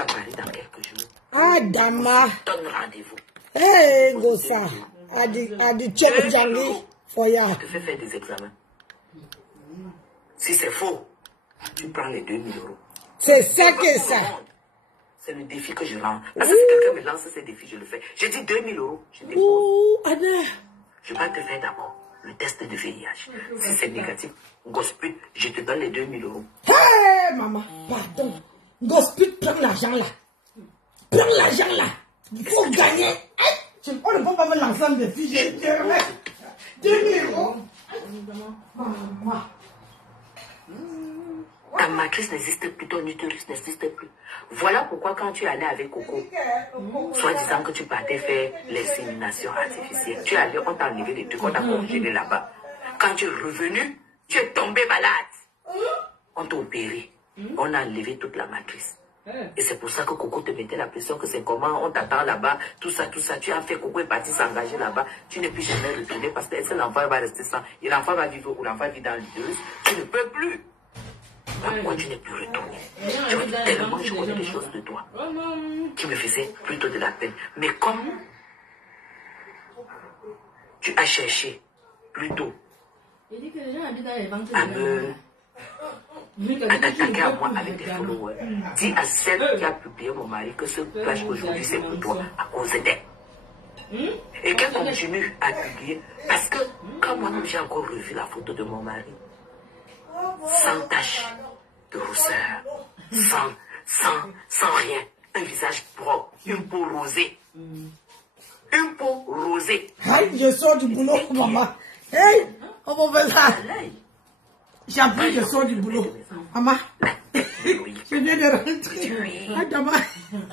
à Paris dans quelques jours. Ah, Dama. Donne rendez-vous. Hey, Gossa. Adi Tchèque Foya. Je te fais faire des examens. Si c'est faux, tu prends les 2000 €. C'est ça que ça. C'est le défi que je lance. Parce que si quelqu'un me lance ces défis, je le fais. Je dis 2000 €. Je dépose. Ouh, Anna. Je vais te faire d'abord le test de VIH. Si c'est négatif, gospel, je te donne les 2000 €. Hey, maman, pardon. Gospel, prends l'argent là. Prends l'argent là. Il faut gagner. On ne peut pas me lancer un défi. Je te remets 2000 €. Maman. Ta matrice n'existe plus, ton utérus n'existe plus. Voilà pourquoi quand tu es allé avec Coco, soit disant que tu partais faire l'insémination artificielle, tu es allé, on t'a enlevé des trucs, on t'a congélé là-bas. Quand tu es revenu, tu es tombé malade. On t'a opéré, on a enlevé toute la matrice. Et c'est pour ça que Coco te mettait la pression que c'est comment, on t'attend là-bas, tout ça, tu as fait, Coco est parti s'engager là-bas, tu ne peux jamais retourner parce que l'enfant va rester sans, et l'enfant va vivre ou l'enfant vit dans l'utérus, tu ne peux plus. Pourquoi tu n'es plus retourné? Tu me dis tellement, je connais des choses de toi qui me faisaient plutôt de la peine. Mais comme tu as cherché plutôt à t'attaquer à moi avec des followers, dis à celle qui a publié mon mari que ce flash aujourd'hui c'est pour toi à cause d'elle. Et qu'elle continue à publier parce que quand moi-même j'ai encore revu la photo de mon mari, sans tache de rousseur, sans rien, un visage propre, une peau rosée. Une peau rosée. Aïe, je sors du boulot, maman. Hey, on va faire ça. J'ai appris, je sors du boulot. Maman, je viens de rentrer. Ah, maman,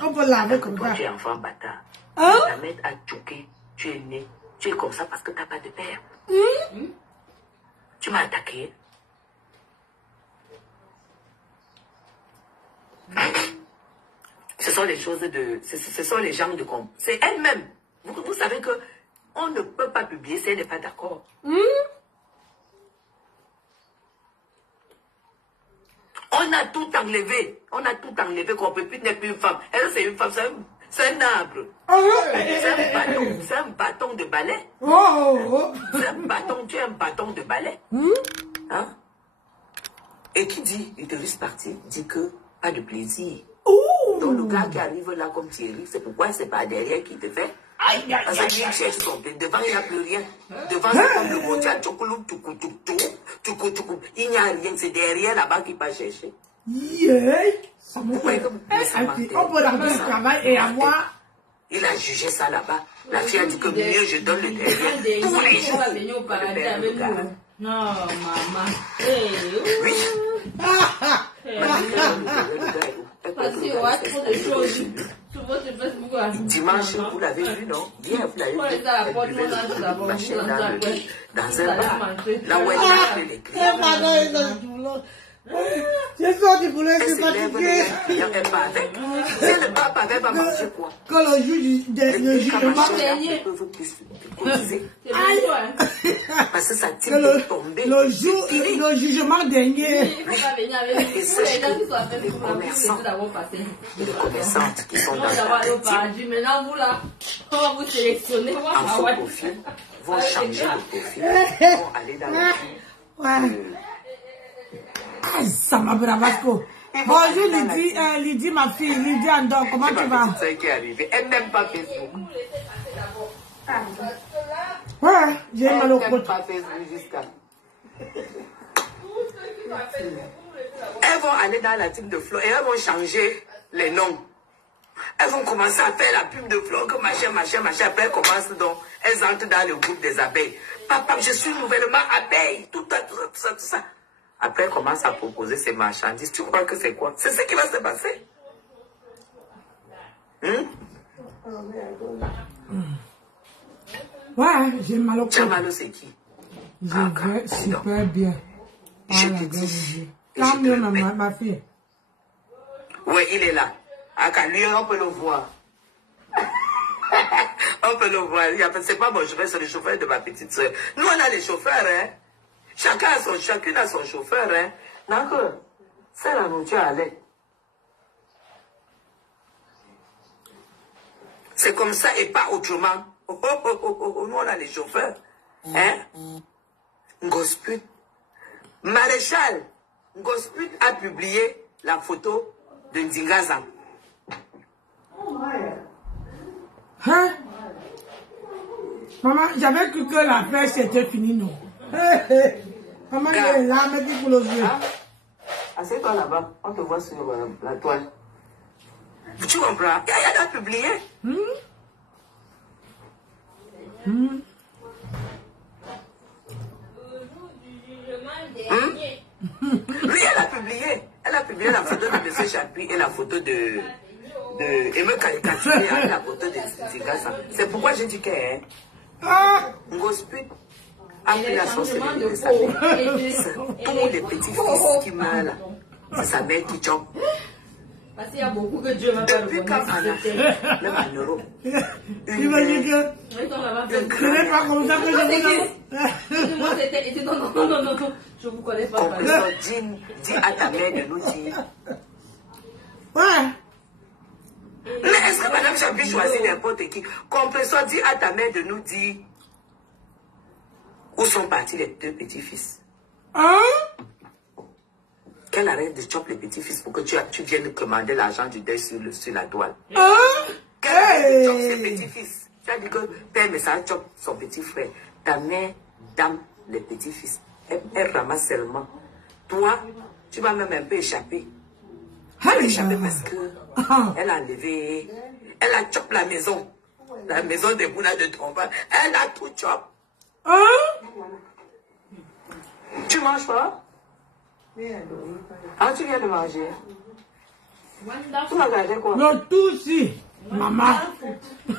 on peut laver comme ça. Tu es enfant bâtard. Hein? Ta mère a choqué, tu es né, tu es comme ça parce que tu n'as pas de père. Tu m'as attaqué. Ce sont les choses de... Ce sont les gens de... C'est elle-même. Vous savez que on ne peut pas publier si elle n'est pas d'accord. On a tout enlevé. On a tout enlevé qu'on ne peut plus n'être plus une femme. Elle, c'est une femme, c'est un arbre. C'est un bâton de balai. C'est un bâton, tu es un bâton de balai. Hein? Et qui dit, utérus parti, dit que pas de plaisir. Donc le gars qui arrive là comme Thierry, c'est pourquoi c'est pas derrière qui te fait. Parce qu'il cherche son pays. Devant, il n'y a plus rien. Devant, c'est comme le mondial. Il n'y a rien. C'est derrière là-bas qu'il va chercher. Ça me fait. On peut l'argent du travail et à moi. Il a jugé ça là-bas. La fille a dit que mieux je donne le derrière. Tous les jours. Non, maman. Oui. Parce qu'il y aura trop de choses. Dimanche, vous l'avez vu, non? Bien, vous l'avez vu. Elle buvait le machin dans un bar. Là où elle a pris les clients. Je sors du boulot, je suis fatiguée. Elle part avec. Si elle ne part pas avec, elle va manger quoi? Quand le jugement dernier. Parce que ça tire de tomber. Le jugement dernier. Et sachez que les commerçants et les commerçantes qui sont dans la cantine, maintenant vous là, on va vous sélectionner. en faux profil, vont changer de profil, vont aller dans la vie. Aïe, ça m'a bravasco. Bonjour Lydie, ma fille, Lydie Andor, comment tu vas? C'est qui est arrivé. Elle n'aime pas Facebook. Ouais, j'ai mal au Elle côté. n'aime pas Facebook jusqu'à. Elles vont aller dans la team de Flo et elles vont changer les noms. Elles vont commencer à faire la pub de Flo, que machin. Après, elles commencent donc, elles entrent dans le groupe des abeilles. Papa, je suis nouvellement abeille. Tout ça. Après, elle commence à proposer ses marchandises. Tu crois que c'est quoi? C'est ce qui va se passer. Ouais, j'ai mal au côté. Chamalo, c'est qui? Je vais super bien. Je te dis. Tant mieux, ma fille. Oui, il est là. À lui, on peut le voir. On peut le voir. C'est pas mon chauffeur, c'est le chauffeur de ma petite soeur. Nous, on a les chauffeurs, hein. Chacune a son chauffeur, hein. Donc, c'est la nourriture à l'aide. C'est comme ça et pas autrement. Nous, on a les chauffeurs. Hein? Ngosput. Maréchal. Ngosput a publié la photo de Ndingazan. Hein? Maman, j'avais cru que l'affaire c'était fini, non? Maman, il est là, mais dit pour le vieux. Assieds-toi là-bas, on te voit sur la toile. Tu comprends? Elle a publié. Oui, elle a publié. Elle a publié la photo de M. Chapuis et la photo de et me caricaturer avec la photo de Zingasa. C'est pourquoi je dis que Ngosput a pris la sorcellerie de sa mère. Tous les petits fils qui meurent là, c'est sa mère qui chope. Parce qu'il y a beaucoup que Dieu m'a pas Depuis quand en Afrique, même en Europe, Il m'a dit que ce n'est pas comme ça que je vous Moi, c'était. Non, je vous connais pas. compresseur, dis à ta mère de nous dire. Ouais. Mais est-ce que Madame Chapuis choisit n'importe qui? Compresseur, dis à ta mère de nous dire où sont partis les deux petits-fils. Hein? Qu'elle arrête de choper les petits-fils pour que tu viennes commander l'argent du deuil sur la toile. Hein? Qu'elle arrête de choper ses petits-fils. Tu as dit que père Messa chope son petit frère. Ta mère dame les petits-fils. Elle ramasse seulement. Toi, tu vas même un peu échapper. Tu vas échapper parce que elle a enlevé, elle a chopé la maison des Bouna de Tomba. Elle a tout chopé. Hein? Tu manges pas? Ah, tu viens de manger. Tu m'as gardé quoi? Le tout si, maman. Ok.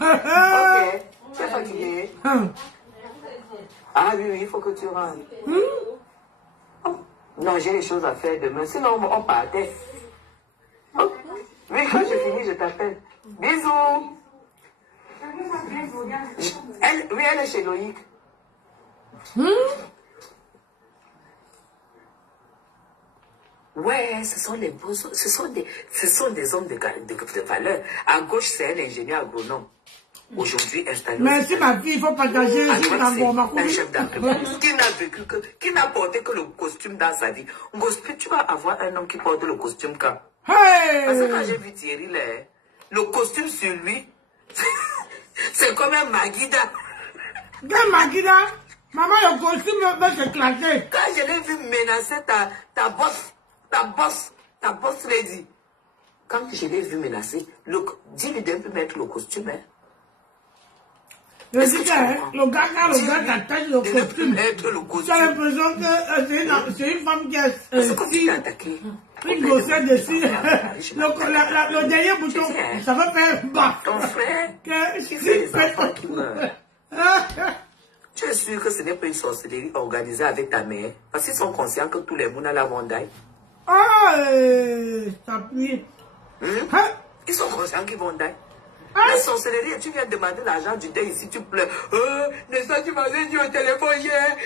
Tu es fatigué? Ah oui, il faut que tu rentres. Non, j'ai des choses à faire demain. Sinon, on partait. Oh. Oui, quand je finis, je t'appelle. Bisous. Elle est chez Loïc. Ouais, ce sont des hommes de valeur. À gauche, c'est un ingénieur agronome. Aujourd'hui installé. Merci ma fille, il faut partager. Un chef d'entreprise qui n'a porté que le costume dans sa vie. Tu vas avoir un homme qui porte le costume quand? Parce que quand j'ai vu Thierry, le costume sur lui, c'est comme un Maguida. Quel Maguida? Maman, le costume va s'éclater. Quand je l'ai vu menacer ta boss lady, quand je l'ai vu menacer, dis-lui d'un peu mettre le costume. Hein. Je dis que le gars t'attache le costume. Tu as l'impression que c'est une femme qui a une grossesse dessus. Le dernier bouton, ça va faire bas. Ton frère, qui fait les enfants qui meurent. Tu es sûr que ce n'est pas une sorcellerie organisée avec ta mère? Parce qu'ils sont conscients que tous les mounas la vont d'ailleurs. Ça plie. Ils sont conscients qu'ils vont d'ailleurs. La sorcellerie, tu viens demander l'argent du deuil ici, tu pleures. N'est-ce pas, tu m'avais dit au téléphone hier.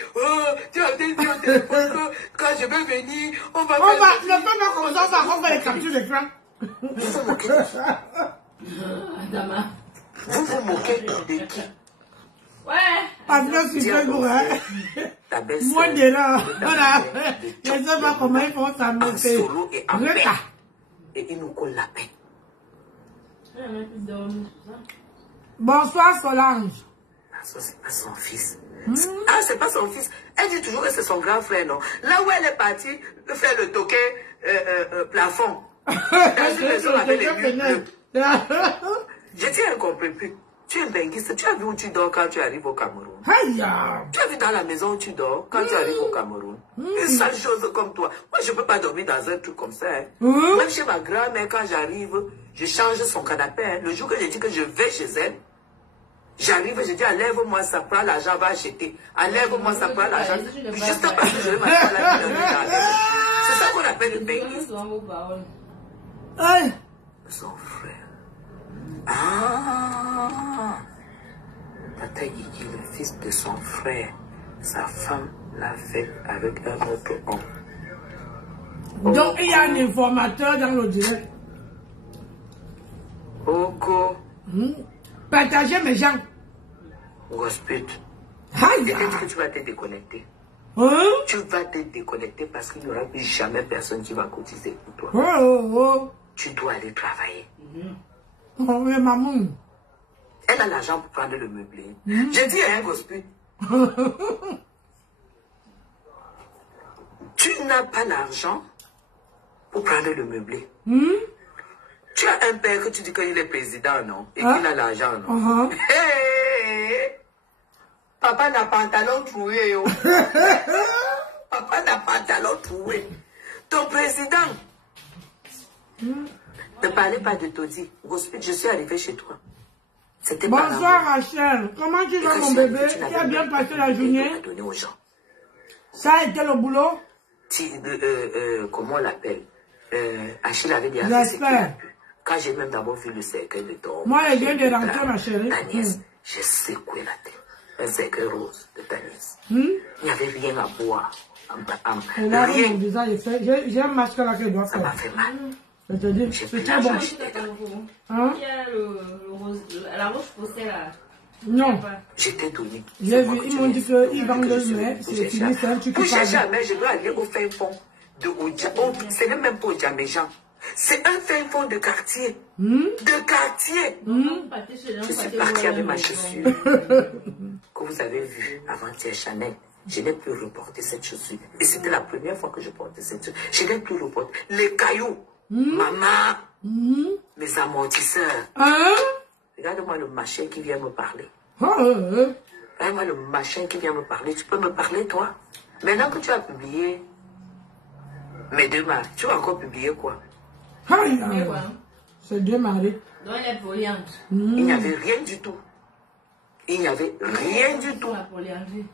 Tu avais dit au téléphone que quand je vais venir, on va faire... Ne fais pas comme ça, on va les capturer d'écran. Vous vous moquez de qui? Vous vous moquez de qui? Ouais. Parce que si je vous moi de là, voilà. Je ne sais pas comment ils font ça, mais c'est... Et ils nous collent la paix. Bonsoir Solange. Ça, c'est pas son fils. Ah, c'est pas son fils. Elle dit toujours que c'est son grand frère, non? Là où elle est partie faire le toquet plafond. Dans une maison avec les murs bleus. Je dis, elle ne comprend plus. Tu es benguiste. Tu as vu où tu dors quand tu arrives au Cameroun? Tu as vu dans la maison où tu dors quand tu arrives au Cameroun? Une sale chose comme toi. Moi, je ne peux pas dormir dans un truc comme ça. Hein. Même chez ma grand-mère, quand j'arrive, je change son canapé. Hein. Le jour que je dis que je vais chez elle, j'arrive, je dis, enlève-moi ça, prends l'argent, va acheter. Enlève-moi ça, prends l'argent. Juste parce que je vais m'asseoir la vie. C'est ça qu'on appelle le benguiste. Son frère. Ah, Tata Guigui, le fils de son frère, sa femme l'a fait avec un autre homme. Donc il y a un informateur dans le direct. Oko. partager mes gens. Grosse pute. Aïe. Et que tu vas te déconnecter. Hein? Tu vas te déconnecter parce qu'il n'y aura plus jamais personne qui va cotiser pour toi. Oh. Tu dois aller travailler. Oh, mais maman. Elle a l'argent pour prendre le meublé. Je dis à un gospel. Tu n'as pas l'argent pour prendre le meublé. Tu as un père que tu dis qu'il est président, non? Et qu'il a l'argent, non? Hey! Papa n'a pantalon troué, oh. Papa n'a pantalon troué. Ton président. Ne parlez pas de Todi. Gospel, je suis arrivée chez toi. C'était pas Bonsoir Rachel. Comment tu vas mon bébé? Tu as bien passé la journée? Ça a été le boulot? Comment on l'appelle? Achille avait dit à J'espère. Quand j'ai même d'abord vu le cercueil de ton... Moi, je viens de rentrer, ma chérie. Ta nièce, j'ai secoué la tête. Un cercueil rose de ta nièce. Il n'y avait rien à boire. Et là, Rien. mon visage est fait. J'ai un masque là que je dois Ça m'a faire. fait mal. Je te dis, c'est très bon. Hein? Il y a le rose, la roche fossée là. Non. J'étais donné. J'ai vu, ils m'ont dit qu'ils vendent le mais c'est fini, c'est un truc Pour qui chercher parle. à mer, je dois aller au fin fond de Oudja. Oh, c'est même pas Oudja, mes gens. C'est un fin fond de quartier. De quartier. Je suis partie avec ma chaussure que vous avez vue avant-hier Chanel. Je n'ai plus reporté cette chaussure. Et c'était la première fois que je portais cette chaussure. Je n'ai plus reporté. Les cailloux, maman, mes amortisseurs. Regarde-moi le machin qui vient me parler. Regarde-moi le machin qui vient me parler. Tu peux me parler, toi? Maintenant que tu as publié mes deux maris, tu vas encore publier quoi? C'est deux maris. Donc elle est polyandre. Il n'y avait rien du tout. Il n'y avait rien du tout. La polyandrie.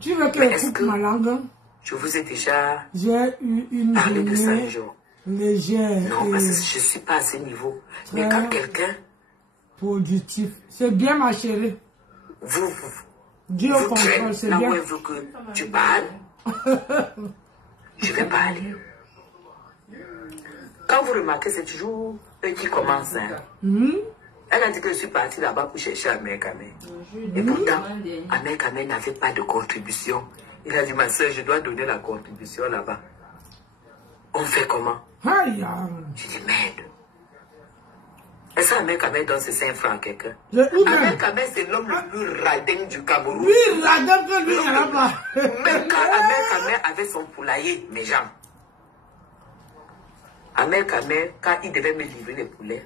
Tu veux que je coupe ma langue? Je vous ai déjà J'ai eu une parlé de ça un journée jour. légère Non, parce que et je ne suis pas à ce niveau. Mais quand quelqu'un, positive. C'est bien, ma chérie. vous Dieu vous contrôle, traîne c'est là où bien. elle veut que tu parles, je vais parler. Quand vous remarquez, c'est toujours eux qui commencent. Hein. Elle a dit que je suis partie là-bas pour chercher Amer Kamé. Et pourtant, Amer Kamé n'avait pas de contribution. Il a dit, ma soeur, je dois donner la contribution là-bas. On fait comment? Je dis, merde. Est-ce qu'Amer Kamé donne ses 5 francs à quelqu'un? Amer Kamé, c'est l'homme le plus radin du Cameroun. Oui, radin que lui, il a pas. Même quand Amer Kamé avait son poulailler, mes gens. Amer Kamé, quand il devait me livrer les poulets,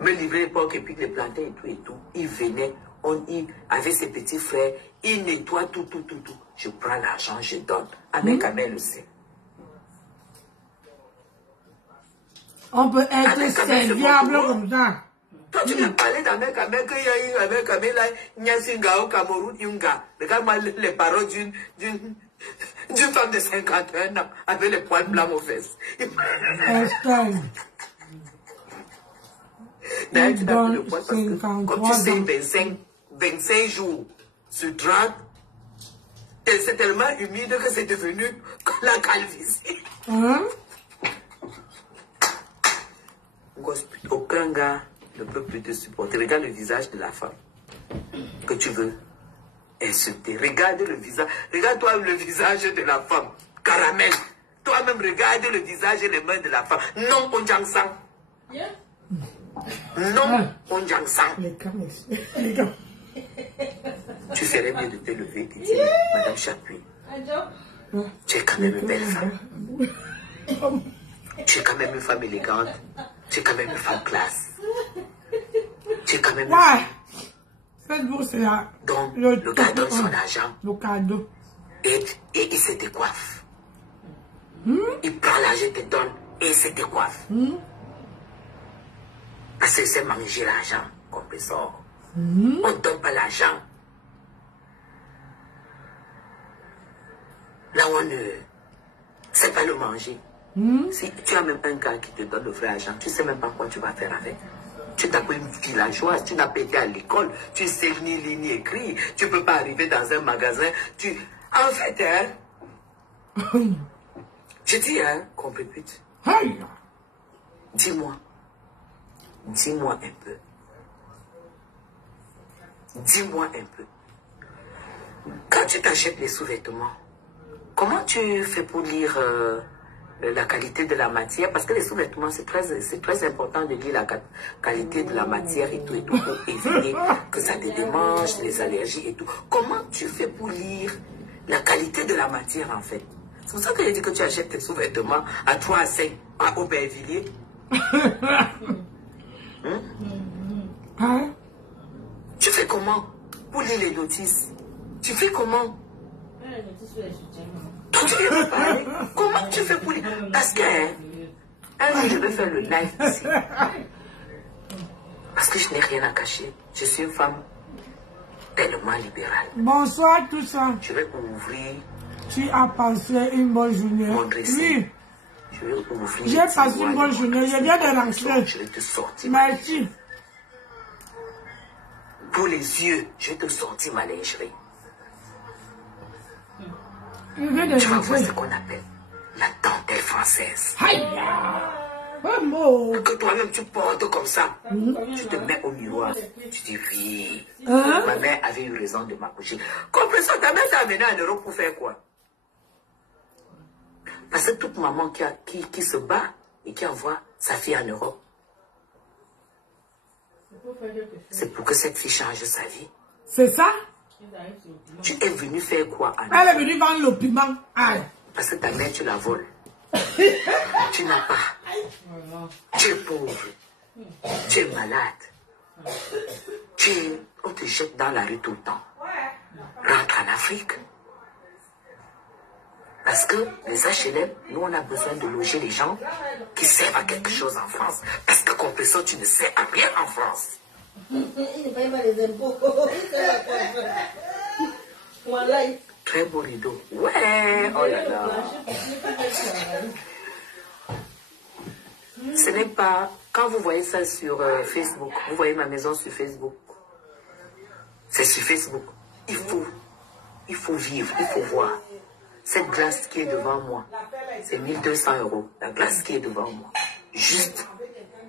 me livrer les porcs et puis les plantains et tout, il venait, il, avec ses petits frères, il nettoie tout. Je prends l'argent, je donne. Amer Kamé le sait. On peut être serviable comme ça. Toi, tu viens parler d'Amer Kamé, qu'il y a eu Amer Kamé là, Nyasinga au Cameroun, Yunga. Regarde-moi les paroles d'une femme de 51 ans avec les poils blancs aux fesses. D'ailleurs, tu n'as plus de poils parce que, comme tu sais, 25 jours sur 30, c'est tellement humide que c'est devenu la calvitie. Aucun gars ne peut plus te supporter. Regarde le visage de la femme que tu veux insulter. Regarde le visage. Regarde-toi le visage de la femme. Caramel. Toi-même, regarde le visage et les mains de la femme. Non, Onjangsang. Non, Onjangsang. Tu ferais mieux de te lever et dire, Madame Chapuis, tu es quand même une belle femme. Tu es quand même une femme élégante. Tu es quand même une femme classe. Tu es quand même une femme. Facebook, c'est là. Donc, le gars donne son argent. Le cadeau. Et il se décoiffe. Il prend l'argent, il te donne et il se décoiffe. Parce qu'il sait manger l'argent, compresseur. On ne donne pas l'argent. Là où on ne sait pas le manger. Si tu as même un gars qui te donne le vrai argent, tu ne sais même pas quoi tu vas faire avec. Tu n'as pas une villageoise, tu n'as pas été à l'école, tu ne sais ni lire ni écrire, tu ne peux pas arriver dans un magasin. En fait, je dis, qu'on répète. Dis-moi, Dis-moi un peu. Dis-moi un peu. Quand tu t'achètes les sous-vêtements, comment tu fais pour lire la qualité de la matière? Parce que les sous-vêtements, c'est très important de lire la qualité de la matière et tout, pour éviter que ça te démange, les allergies et tout. Comment tu fais pour lire la qualité de la matière, en fait? C'est pour ça que j'ai dit que tu achètes tes sous-vêtements à 3 à 5 à Aubervilliers. Hein? Tu fais comment pour lire les notices? Tu fais comment? Toi, tu viens me parler. Comment tu fais pour lire? Parce que un jour, je vais faire le live ici. Parce que je n'ai rien à cacher. Je suis une femme tellement libérale. Bonsoir tout ça. Je vais ouvrir. Tu as passé une bonne journée. Mon dressing. Oui. Je vais ouvrir. J'ai passé une bonne journée. Je viens de rentrer. Je vais te sortir. Merci. Pour les yeux, je vais te sortir ma lingerie. Je viens de Tu vas voir rentrer. ce qu'on appelle la dentelle française. Aïe! Oh, mot. Que toi-même tu portes comme ça. Tu te mets au miroir. Tu dis oui. Hein? Ma mère avait eu raison de m'accoucher. Comprenez ça, ta mère t'a amené en Europe pour faire quoi? Parce que toute maman qui se bat et qui envoie sa fille en Europe, c'est pour que cette fille change sa vie. C'est ça? Tu es venu faire quoi en Elle est Europe? venue vendre le piment. Aïe. Parce que ta mère, tu la voles. Tu n'as pas. Tu es pauvre. Tu es malade. On te jette dans la rue tout le temps. Rentre en Afrique. Parce que les HLM, nous, on a besoin de loger les gens qui servent à quelque chose en France. Parce que compression, tu ne sers à rien en France. Il ne paye pas les impôts. Voilà. Très beau rideau. Ouais, oh là là. Ce n'est pas... Quand vous voyez ça sur Facebook, vous voyez ma maison sur Facebook. C'est sur Facebook. Il faut vivre, il faut voir. Cette glace qui est devant moi, c'est 1200 €. La glace qui est devant moi. Juste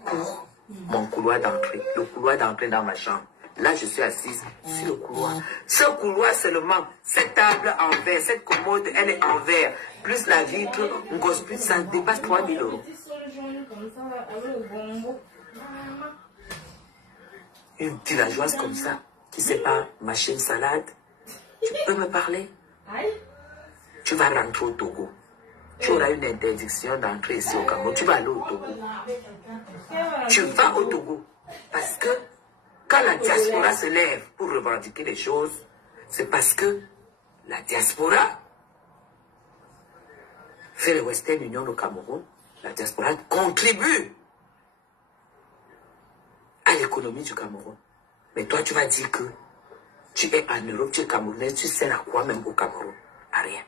pour mon couloir d'entrée. Le couloir d'entrée dans ma chambre. Là, je suis assise sur le couloir. Ce couloir seulement, cette table en verre, cette commode, elle est en verre. Plus la vitre, on gosse, ça dépasse 3000 €. Une villageoise comme ça, qui ne sait pas mâcher une salade, tu peux me parler? Tu vas rentrer au Togo. Tu auras une interdiction d'entrer ici au Cameroun. Tu vas aller au Togo. Tu vas au Togo. Parce que quand la diaspora se lève pour revendiquer les choses, c'est parce que la diaspora fait le Western Union au Cameroun. La diaspora contribue à l'économie du Cameroun. Mais toi, tu vas dire que tu es en Europe, tu es Camerounais, tu sers à quoi même au Cameroun? À rien.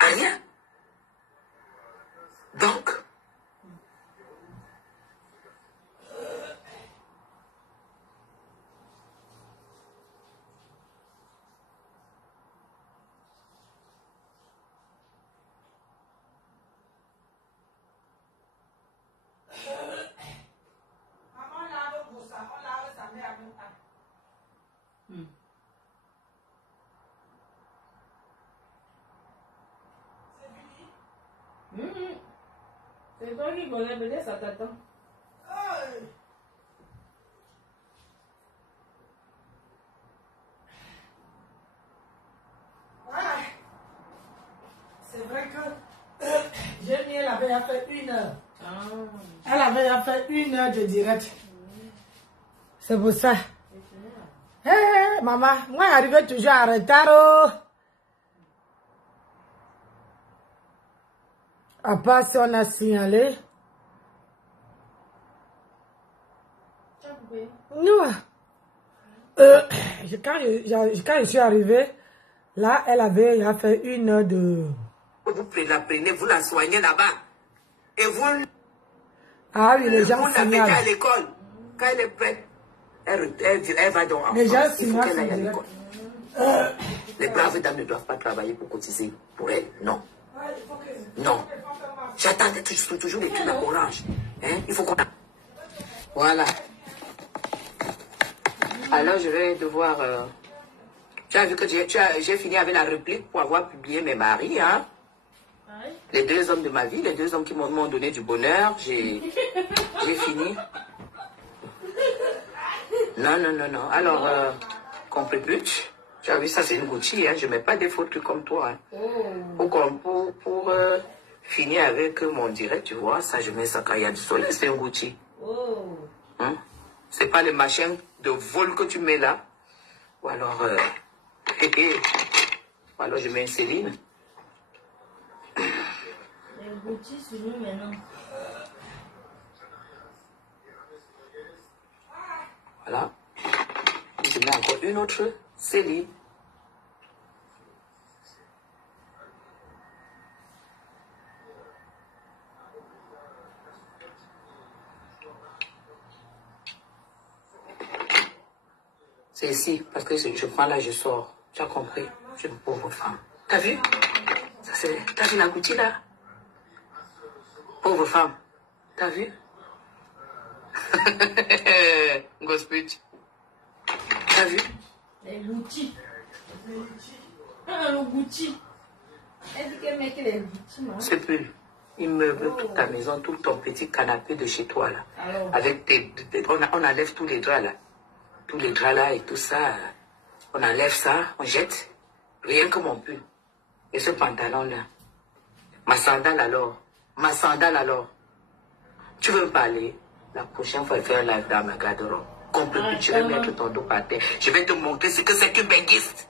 À rien. Donc, C'est toi qui voulais venir, ça t'attend. C'est vrai que Jenny, elle avait fait 1 heure. Ah. Elle avait fait 1 heure de direct. C'est pour ça. Hé, maman, moi j'arrive toujours en retard. À part si on a signalé. Non. Quand je suis arrivée, là, elle avait fait 1 heure de... vous la prenez, vous la soignez là-bas. Et vous... Ah oui, les gens vous la mettez signalent. à l'école. Quand elle est prête, elle va donc en Les gens France. Il faut signalent qu'elle aille à sur l'école. Les braves dames ne doivent pas travailler pour cotiser pour elle. Non. Non. J'attendais toujours les trucs orange. Hein? Il faut qu'on... Voilà. Alors, je vais devoir... Tu as vu que j'ai fini avec la réplique pour avoir publié mes maris, hein? Les 2 hommes de ma vie, les 2 hommes qui m'ont donné du bonheur, j'ai fini. Non. Alors, compris plus. Tu as vu, ça c'est une Gucci, hein? Je ne mets pas des faux trucs comme toi. Hein? Pour finir avec mon direct, tu vois, ça je mets ça quand il y a du soleil, c'est un Gucci. Hein? C'est pas les machins de vol que tu mets là. Ou alors, ou alors je mets une Céline. Gucci sur nous maintenant. Voilà. Je mets encore une autre Céline. C'est ici, parce que je prends là, je sors. Tu as compris? Je suis une pauvre femme. T'as vu? T'as vu la Gucci là? Pauvre femme. T'as vu? Gospel. T'as vu? Les Gucci. Ah, le Gucci. Elle dit qu'elle met que les Gucci, non? C'est plus. Il meuble toute ta maison, tout ton petit canapé de chez toi là. Alors. Avec on enlève tous les draps là. Tous les draps là et tout ça. On enlève ça, on jette. Rien que mon pull. Et ce pantalon là. Ma sandale alors. Ma sandale alors. Tu veux me parler? La prochaine fois, faire un live dans ma garde-robe. Compris, tu vas mettre ton dos par terre. Je vais te montrer ce que c'est qu'une benguiste.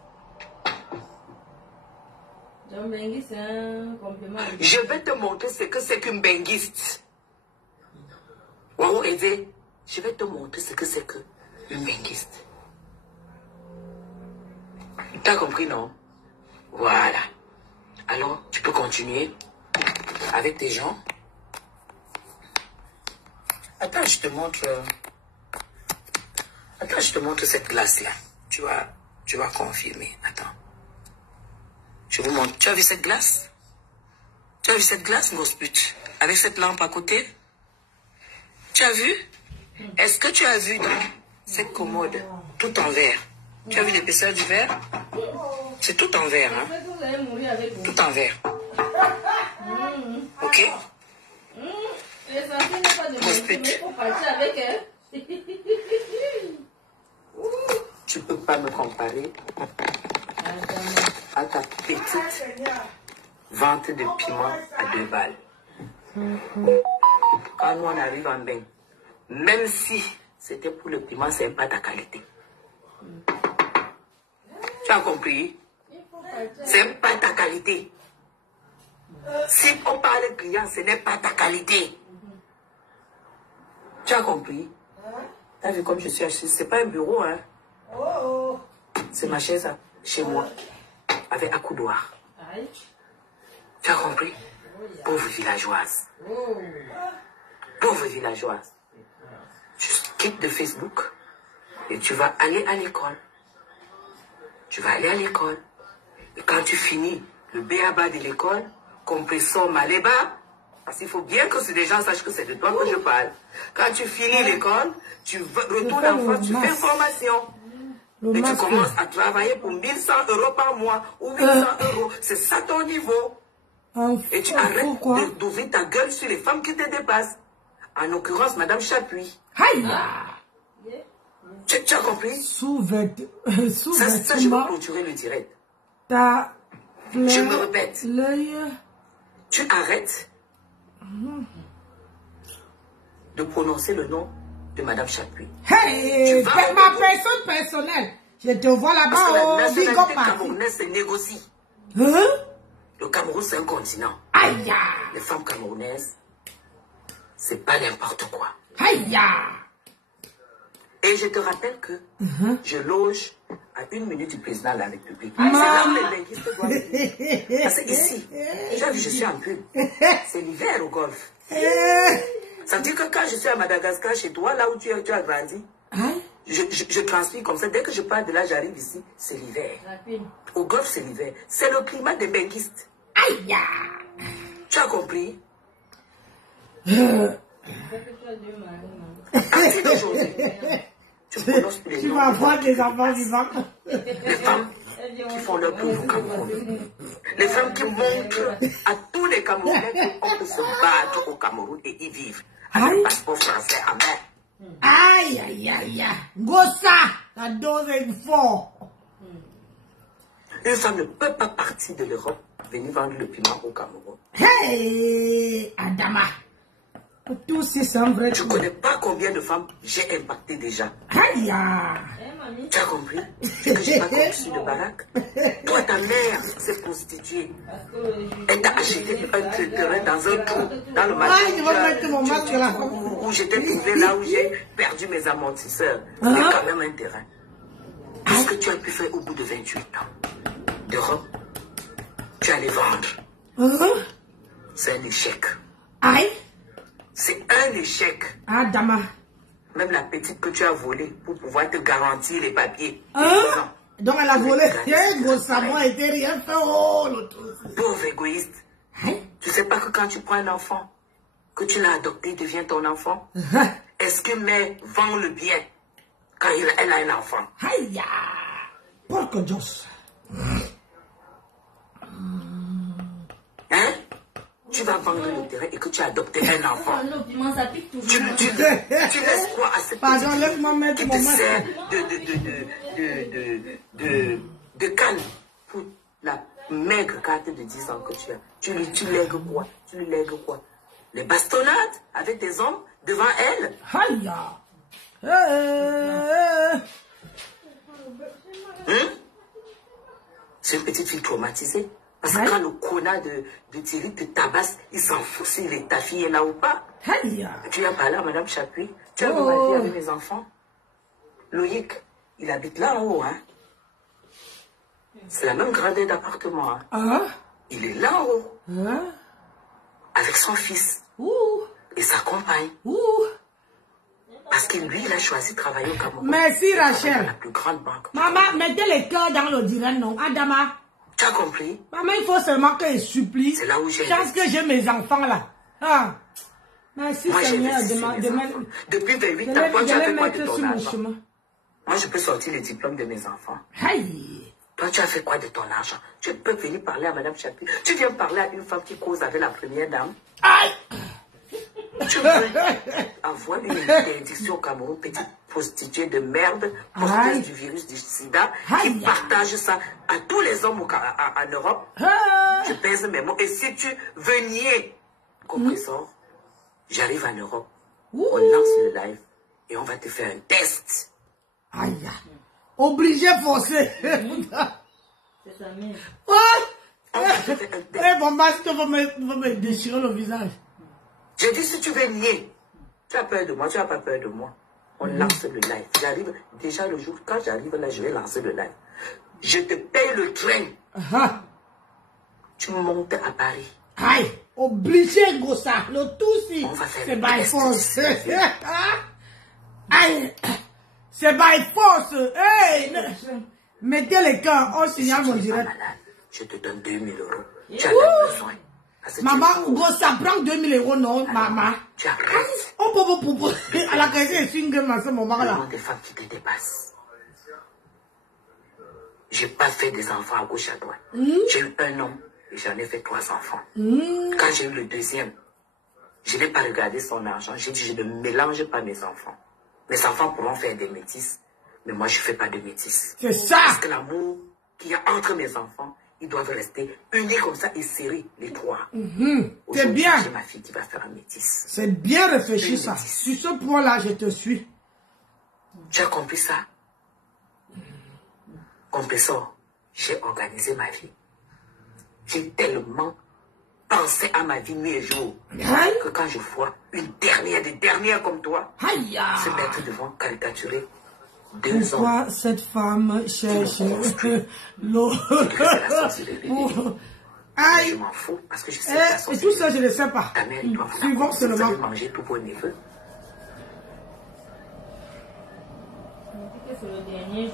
John Bengi, c'est un complément. Je vais te montrer ce que c'est qu'une benguiste. Waouh, Eze, je vais te montrer ce que c'est qu'une benguiste. T'as compris, non? Voilà. Alors, tu peux continuer avec tes gens. Attends, je te montre... Attends, je te montre cette glace-là. Tu vas confirmer. Attends. Je vous montre. Tu as vu cette glace? Tu as vu cette glace, Gosput? Avec cette lampe à côté? Tu as vu? Est-ce que tu as vu dans cette commode tout en verre? Tu as vu l'épaisseur du verre? C'est tout en verre, hein? Tout en verre. Ok? Gosput. Tu peux pas me comparer à ta petite vente de piment à 2 balles. Quand nous on arrive en bain, même si c'était pour le piment, c'est pas ta qualité. Tu as compris? C'est pas ta qualité. Si on parle client, ce n'est pas ta qualité. Tu as compris? Tu as vu comme je suis assise? C'est pas un bureau, hein? C'est ma chaise chez moi, avec accoudoir. Tu as compris? Pauvre villageoise. Pauvre villageoise. Tu quittes de Facebook et tu vas aller à l'école. Tu vas aller à l'école. Et quand tu finis le B.A.-ba de l'école, compression maléba, parce qu'il faut bien que les gens sachent que c'est de toi que je parle. Quand tu finis l'école, tu retournes en France, tu fais formation. Et tu commences à travailler pour 1100 € par mois ou 800 €. C'est ça ton niveau. Et tu arrêtes d'ouvrir ta gueule sur les femmes qui te dépassent. En l'occurrence, Madame Chapuis. Aïe! Tu as compris? Ça, je vais clôturer le direct. Je me répète. Tu arrêtes de prononcer le nom de Madame Chapuis. Hey, ma personne personnelle. Je te vois Parce que la là-bas au Bigo nationalité Party. camerounaise se négocie. Hein? Le Cameroun, c'est un continent. Aïe! Les femmes camerounaises, c'est pas n'importe quoi. Aïe! Et je te rappelle que je loge à 1 minute du président de la République. C'est là où les linguistes doivent venir. Parce que ici, tu as vu, je suis en pub. C'est l'hiver au golfe. Ça veut dire que quand je suis à Madagascar, chez toi, là où tu as grandi, je transmets comme ça. Dès que je pars de là, j'arrive ici, c'est l'hiver. Au golfe, c'est l'hiver. C'est le climat des benguistes. Aïe! Tu as compris? partir d'aujourd'hui, tu prononces les Tu noms. vas avoir des enfants vivants. Les femmes qui font leur preuve au Cameroun. Les femmes qui montrent à tous les Camerounais qu'on peut se battre au Cameroun et y vivre. Avec un passeport français à main. Aïe, aïe, aïe, aïe. Gossa, la dose est forte. Une femme ne peut pas partir de l'Europe venir vendre le piment au Cameroun. Hey, Adama. Tout c'est un vrai Je ne connais pas combien de femmes j'ai impacté déjà. Aïe. Tu as compris? C'est que je n'ai pas construit de baraque. Toi, ta mère s'est constituée. Elle t'a acheté un terrain dans un trou, dans le matin. Où j'étais élevé, là où j'ai perdu mes amortisseurs. Il y a quand même un terrain. Qu'est-ce que tu as pu faire au bout de 28 ans d'Europe? Tu allais vendre. C'est un échec. Aïe. C'est un échec. Adama. Même la petite que tu as volée pour pouvoir te garantir les papiers. Donc elle a volé. Ça n'a été rien fait. Oh, pauvre égoïste. Tu sais pas que quand tu prends un enfant, que tu l'as adopté, il devient ton enfant. Est-ce que mère vend le bien quand elle a un enfant? Aïe. Porco Dios. Hein? Tu vas vendre le terrain et que tu as adopté un enfant. Tu laisses quoi à cette petite qui te sert de canne pour la maigre carte de 10 ans que tu as. Tu lègues quoi? Tu lui lègues quoi? Les bastonnades avec des hommes devant elle? Aïe. C'est une petite fille traumatisée. Parce que quand le connard de Thierry te tabasse, il s'en fout s'il est ta fille est là ou pas. Tu as parlé à Madame Chapuis. Tu as vu ma vie avec mes enfants. Loïc, il habite là en haut. Hein. C'est la même grandeur d'appartement. Hein. Il est là en haut. Avec son fils. Et sa compagne. Parce que lui, il a choisi de travailler au Cameroun. Merci Rachel. La plus grande banque. Maman, mettez les cœurs dans le direct, non? Adama. Tu as compris? Maman, il faut seulement que je supplie. C'est là où j'ai... Chance que j'ai mes enfants là. Merci moi, Seigneur. Depuis 28 ans, toi, tu as fait quoi de ton argent? Chemin. Moi, je peux sortir les diplômes de mes enfants. Aïe. Toi, tu as fait quoi de ton argent? Tu peux venir parler à Madame Chapuis. Tu viens parler à une femme qui cause avec la première dame. Aïe. Tu veux avoir une interdiction au Cameroun, petite prostituée de merde, porteuse du virus du sida, qui partage ça à tous les hommes en Europe. Je pèse mes mots. Et si tu veux nier, compressor, j'arrive en Europe, on lance le live et on va te faire un test. Aïe. Obligé, forcé. C'est sa mère. On va te faire un test. Eh, bon, parce que vous me déchirer le visage. J'ai dit, si tu veux nier, tu as peur de moi, tu n'as pas peur de moi. On lance le live. J'arrive, déjà le jour, quand j'arrive là, je vais lancer le live. Je te paye le train. Tu montes à Paris. Aïe, obligé, Gossa. Le tout, si. C'est by force. Aïe, c'est by force. Hey, mettez les cœurs, on signale mon direct. Je te donne 2000 €. Tu en as besoin. Maman, Gossa prend 2000 €, non, maman. Tu arrêtes. On peut vous à la caisse de swing à ce moment-là. Des femmes qui te dépassent. J'ai pas fait des enfants à gauche à droite. J'ai eu un homme et j'en ai fait 3 enfants. Quand j'ai eu le deuxième, je n'ai pas regardé son argent. J'ai dit, je ne mélange pas mes enfants. Mes enfants pourront faire des métis, mais moi, je ne fais pas de métis. C'est ça. Parce que l'amour qu'il y a entre mes enfants, ils doivent rester unis comme ça et serrés, les 3. C'est bien. C'est ma fille qui va faire un métis. C'est bien réfléchi, ça. Sur ce point-là, je te suis. Tu as compris ça? Compressor, j'ai organisé ma vie. J'ai tellement pensé à ma vie nuit et jour que quand je vois une dernière comme toi se mettre devant caricaturer 2 ans. Pourquoi cette femme cherche l'eau? Je m'en fous parce que je sais pas. Et tout ça, je ne sais pas. Ta mère, il doit vous manger tous vos neveux.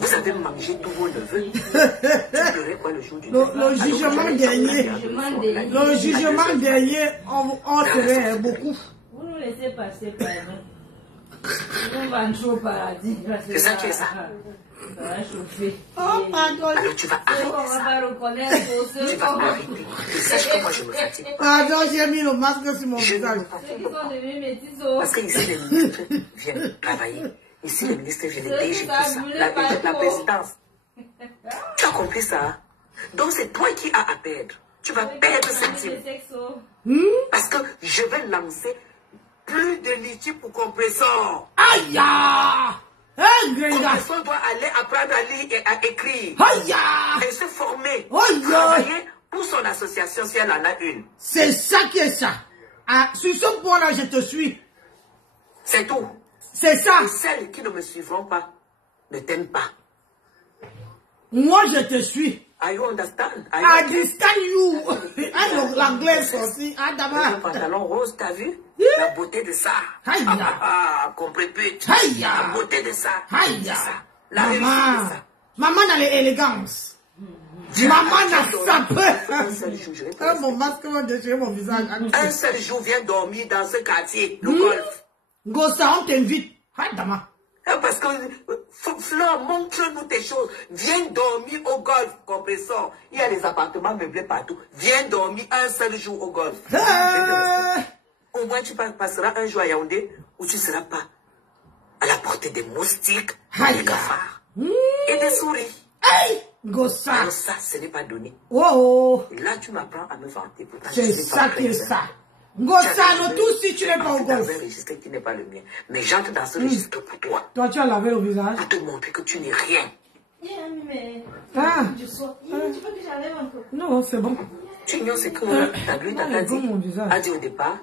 Vous avez mangé tous vos neveux. Tu pleurais quoi le jour du le jugement dernier. Le jugement dernier, on serait beaucoup. Vous nous laissez passer par exemple. On va entrer au paradis. C'est ça qui est ça. Ça va chauffer. Oh, pardon. Alors tu vas arrêter On va ça. pas reconnaître Tu ceux vas arrêter. Et sache que moi je me fatigue. Pardon, j'ai mis le masque sur mon Je visage. me fatigue. qui sont devenus métissos. Parce que ici les ministres viennent travailler. Ici les ministres viennent Ceux qui DG, tout sont ça. brûlés La partout. présidence. Tu as compris ça? Hein? Donc c'est toi qui as à perdre. Tu vas perdre cette team. Parce que je vais lancer plus de liquide pour compresseur. Aïe! Hey, Grenga! Compresseur doit aller apprendre à lire et à écrire. Aïe! Et se former. Aïe! Travailler pour son association si elle en a une. C'est ça qui est ça. Ah, sur ce point-là, je te suis. C'est tout. C'est ça. Et celles qui ne me suivront pas ne t'aiment pas. Moi, je te suis. Are you understand? Are I you okay? understand you. Ah, l'anglais aussi. Ah, Le d'abord. pantalon rose, t'as vu? La beauté de ça. Aïe. Compris pute. Aïe. La beauté de ça. Aïe. C'est ça. La réussite Maman. de ça. Maman a l'élégance. Maman a sa Un seul jour, je vais te peur. Mon laisser. masque va déchirer mon visage. Un seul jour, viens dormir dans ce quartier, le golf. Gossa, on t'invite. Ah, d'abord. Parce que Fleur, montre-nous tes choses. Viens dormir au golf, compresseur. Il y a des appartements meublés partout. Viens dormir un seul jour au golf. Au moins, tu passeras un jour à Yaoundé où tu ne seras pas à la portée des moustiques, des cafards et des souris. Hey, Gossa. Alors ça, ce n'est pas donné. Oh, Et là, tu m'apprends à me vanter. Pourtant, c'est je suis pas ça qui est chrétien. ça. Gossa, nous tous, si tu n'es pas au Dans golf. un registre qui n'est pas le mien. Mais j'entre dans ce registre pour toi. Toi, tu as lavé le visage. Pour te montrer que tu n'es rien. Mais Ah, tu peux que j'enlève un peu. non, c'est bon. Tu ignores ce que ta lui tata mon visage. a dit au départ.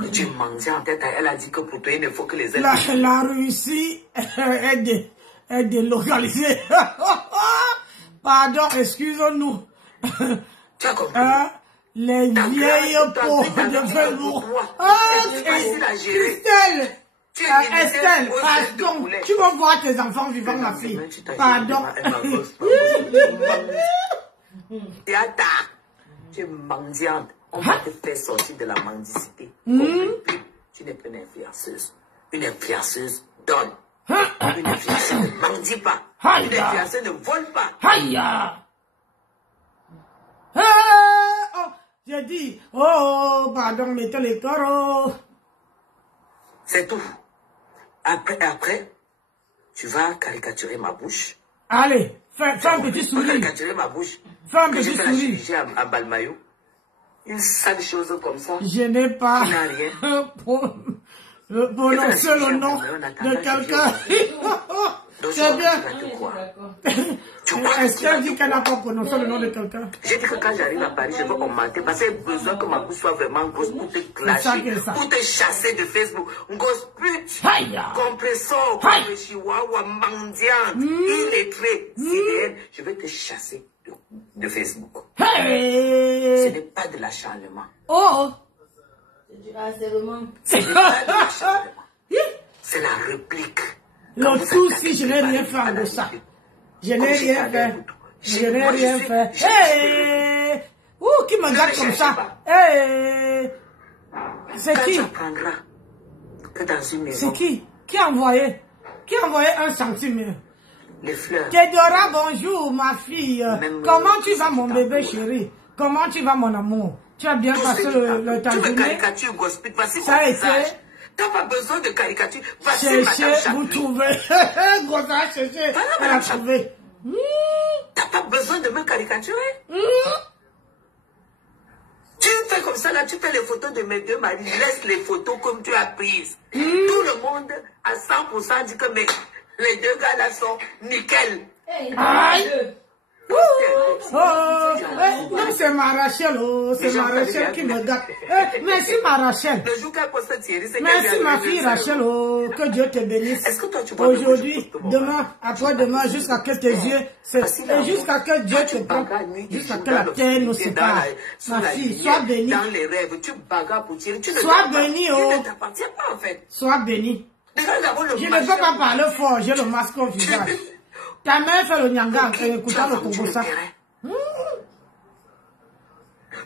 Que tu mangeais en tête. Elle a dit que pour toi, il ne faut que les ailes. La Russie est délocalisée. Pardon, excusez-nous. Tu as compris? Hein? Les vieilles peaux de velours. Ah, c'est facile à gérer. Estelle. Tu es limité Estelle, aux ailes de pardon. poulet. Tu vas voir tes enfants vivants, ma fille. Pardon. Théâtre, tu es mendiante. On va te faire sortir de la mendicité. Tu n'es pas une influenceuse. Une influenceuse donne. Une influenceuse ne mendie pas. Une influenceuse ne vole pas. Aïe! Oh, j'ai dit, oh, pardon, mettez les taureaux. C'est tout. Après, tu vas caricaturer ma bouche. Allez, fais un petit Tu vas sourire. caricaturer ma bouche. Fais un Que petit j'ai fait la sourire. chirurgie à Balmayo. Une sale chose comme ça. Je n'ai pas Tu n'as rien. prononcé le nom de quelqu'un. C'est bien. Tu crois Est-ce qu'elle dit qu'elle n'a pas prononcé le nom de quelqu'un? J'ai dit que quand j'arrive à Paris, je veux augmenter parce que j'ai besoin que ma bouche soit vraiment grosse pour te clasher, pour te chasser de Facebook. Grosse pute, compresseur, comme chihuahua, mendiante, illettré, sidéenne. Je vais te chasser de Facebook. Ce Hey! n'est pas de l'acharnement. Oh! C'est du harcèlement. Ce n'est pas de l'acharnement. C'est la réplique. Le tout, si je n'ai rien fait de ça. Je n'ai rien fait. Je n'ai rien fait. Hey! Ouh, qui me garde comme ça? Hey! C'est Quand qui? tu apprendras que dans une maison, C'est qui? Qui a envoyé? Qui a envoyé 1 centime? les fleurs, Théodora, bonjour, ma fille. Comment tu vas, mon bébé chéri? Comment tu vas, mon amour? Tu as bien passé le temps tu de me caricatures, gospel, voici Ça a mon été. visage. T'as pas besoin de caricature. Voici Madame Cherchez, vous Chapuis. trouvez. Grossa, cherchez. Voilà, Elle a Madame trouvé. T'as pas besoin de me caricaturer. Tu fais comme ça, là, tu fais les photos de mes deux maris. Laisse les photos comme tu as prises. Tout le monde, à 100%, dit que les deux gars là sont nickel. Aïe! Non, c'est ma Rachel, oh, c'est ma Rachel qui me gâte. Merci, ma Rachel. Le jour qu'elle poste Thierry, c'est Merci, ma fille Rachel, oh, que Dieu te bénisse. Est-ce que toi, tu vois Aujourd'hui, demain, après-demain, jusqu'à que tes yeux, et jusqu'à que Dieu te prenne, jusqu'à que la terre nous sépare. Ma fille, sois bénie. Dans les rêves, tu bagarres pour Thierry. Sois bénie, oh. Tu ne t'appartiens pas, en fait. Sois bénie. Je ne Je peux pas parler fort, j'ai le masque au visage. Ta mère fait le nyanga en écoutant le Congo ça.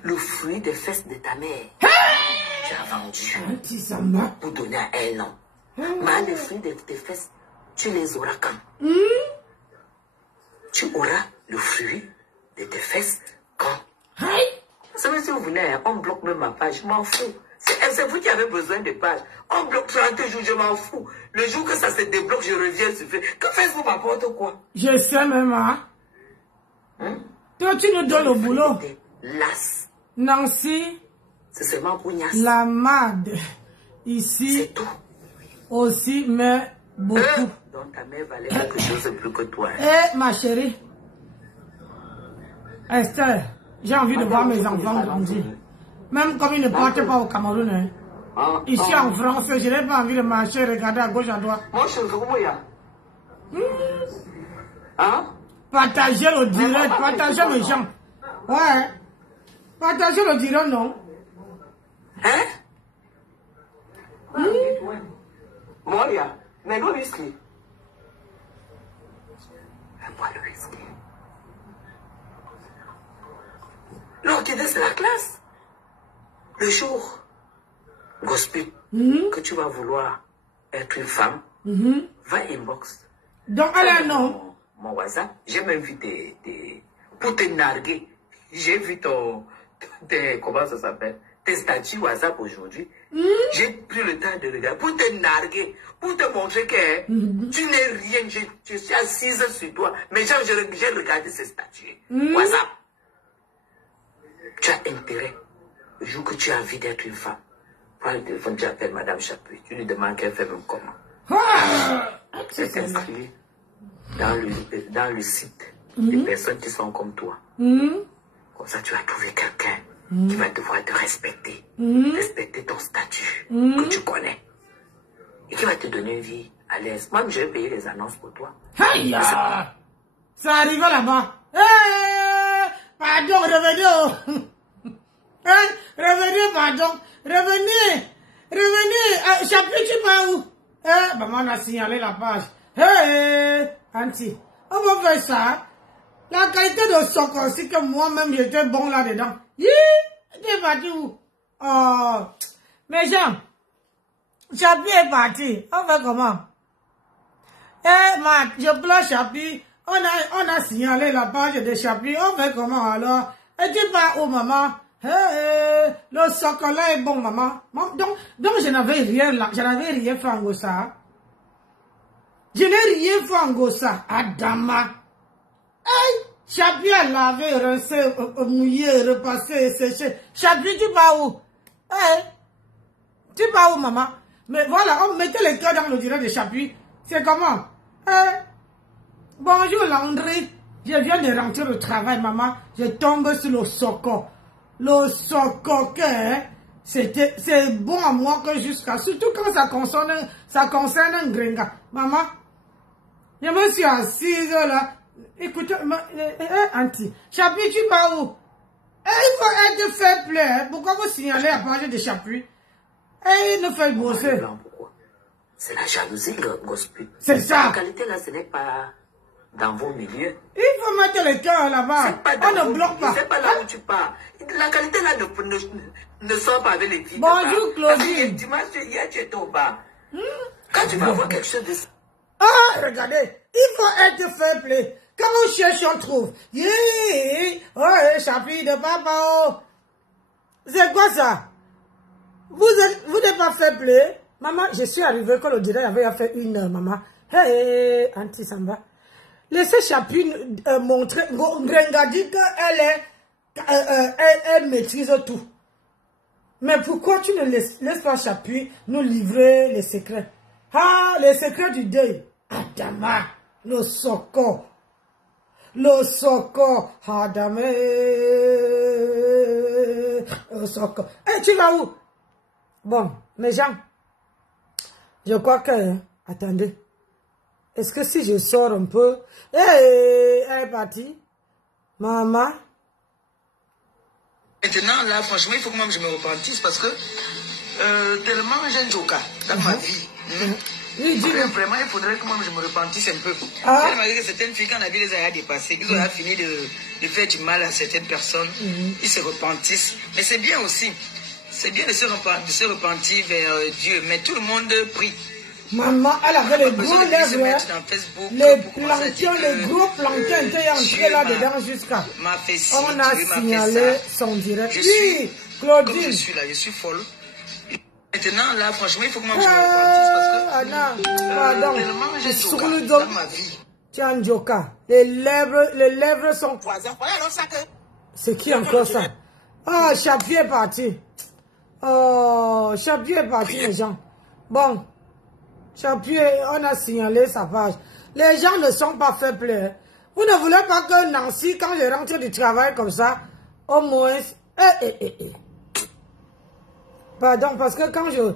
Le fruit des fesses de ta mère. Tu as vendu Antisamba. pour donner à un homme. Mais les fruits de tes fesses, tu les auras quand? Tu auras le fruit de tes fesses quand? Ça veut dire que vous venez, on bloque même ma page, je m'en fous. C'est vous qui avez besoin de pages. On bloque 30 jours, je m'en fous. Le jour que ça se débloque, je reviens sur Facebook. Que Facebook m'apporte quoi? Je sais même, hein. Toi, tu nous donnes le boulot. Las. Nancy. C'est seulement pour Nias. La mad. Ici. C'est tout. Aussi, mais beaucoup. Donc ta mère valait quelque chose de plus que toi. Eh, ma chérie. Esther, j'ai envie de voir mes enfants grandir. Même comme ils ne partent pas au Cameroun. Hein. Ici en France, je n'ai pas envie de marcher, regarder à gauche, à droite. Moi, je suis comment il y a? Hein? Partager le direct, partager les gens. Ouais. Partager le direct, non? Hein? Moi, il y a. Mais non, whisky. Bois le whisky. L'orchidée, c'est la classe. Le jour, gospel, que tu vas vouloir être une femme, va inbox. Donc, elle a non. Mon WhatsApp, j'ai même vu pour te narguer, j'ai vu comment ça s'appelle, tes statuts WhatsApp aujourd'hui. J'ai pris le temps de regarder pour te narguer, pour te montrer que tu n'es rien, je suis assise sur toi. Mais j'ai regardé ces statuts. WhatsApp, tu as intérêt, le jour que tu as envie d'être une femme, prends le téléphone, tu appelles Madame Chapuis, tu lui demandes qu'elle fait même comment. C'est inscrit dans le site des personnes qui sont comme toi. Comme ça, tu vas trouver quelqu'un qui va devoir te respecter, respecter ton statut que tu connais et qui va te donner une vie à l'aise. Moi, je vais payer les annonces pour toi. Aïe, ça arrive là-bas. Pardon, revenez. Revenez, pardon. Revenez. Chapitre, tu vas où? Maman a signalé la page. Auntie, on va faire ça. La qualité de socle, c'est que moi-même, j'étais bon là-dedans. T'es parti où? Oh, mais Jean, Chapi est parti. On fait comment? Marc, je pleure Chapi. On a signalé la page de Chapi. On fait comment alors? Et tu pars où, maman? Le socle là est bon, maman. Donc je n'avais rien là. Je n'avais rien fait en Gossa. Je n'ai rien fait en Gossa. Adama. Chapi a lavé, rincé, mouillé, repassé, séché. Chapi, tu pars où? Tu pars où, maman? Mais voilà, on mettait les cœurs dans le direct de Chapi. C'est comment? Bonjour, Landry. Je viens de rentrer au travail, maman. Je tombe sur le soco. Le soco, c'est bon à moi que jusqu'à... Surtout quand ça concerne un gringa. Maman, je me suis assise là. Écoute, Auntie, Chapi, tu vas où? Il faut être fair play. Pourquoi vous signalez à page de Chapi? Il nous fait bosser. C'est la jalousie, gospel. C'est ça. La qualité là, ce n'est pas dans vos milieux. Il faut mettre le cœur là-bas. On ne bloque pas. C'est pas là où tu pars. La qualité là ne sort pas avec les filles. Bonjour, Claudine. Dimanche, hier, tu étais au bar. Quand tu vas voir quelque chose de... Regardez. Il faut être fair play. Quand on cherche, on trouve. Chapi de papa. C'est quoi ça? Vous n'êtes pas fair play? Maman, je suis arrivée quand le direct avait fait 1 heure, maman. Auntie Samba. Laissez Chapi montrer. Grenga dit qu'elle maîtrise tout. Mais pourquoi tu ne laisses pas Chapi nous livrer les secrets? Les secrets du deuil. Adama, le soko. Le soko. Adame. Le soko. Tu vas où? Bon, mes gens. Je crois que... attendez. Est-ce que si je sors un peu... elle est partie. Maman. Maintenant, là, franchement, il faut que moi je me repentisse parce que tellement j'ai un joker dans ma vie. Vraiment, il faudrait que moi je me repentisse un peu. Malgré que certaines filles, quand la vie les a dépassées, ils ont fini de faire du mal à certaines personnes, ils se repentissent. Mais c'est bien aussi. C'est bien de se repentir vers Dieu, mais tout le monde prie. Maman, elle avait les gros lèvres, hein. Les plantains, les gros plantains étaient entrés là-dedans jusqu'à. On a signalé son direct. Oui, Claudine. Je suis là, je suis folle. Maintenant, là, franchement, il faut que moi je me repartisse parce que... Anna, pardon. J'ai souffert dans ma vie. Tiens, Joka, les lèvres sont poisons. C'est qui encore ça? Oh, Chapier est parti. Oh, Chapier est parti, les gens. Bon, Chapier, on a signalé sa page. Les gens ne sont pas faits play. Vous ne voulez pas que Nancy, quand je rentre du travail comme ça, au moins... Pardon, parce que quand je...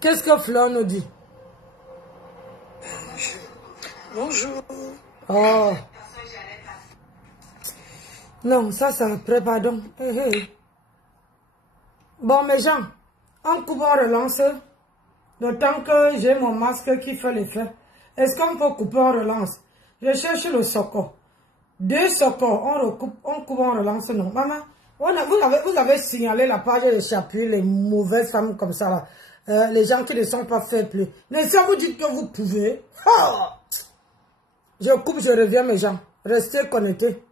Qu'est-ce que Fleur nous dit? Bonjour. Oh. Non, ça c'est après, pardon. Bon, mes gens, on coupe, on relance. D'autant que j'ai mon masque qui fait l'effet. Est-ce qu'on peut couper, on relance? Je cherche le soko. 2 soko, on coupe, on relance. Non, maman, vous avez signalé la page de Chapuis, les mauvaises femmes comme ça là. Les gens qui ne sont pas faits plus. Mais si vous dites que vous pouvez, oh, je coupe, je reviens, mes gens. Restez connectés.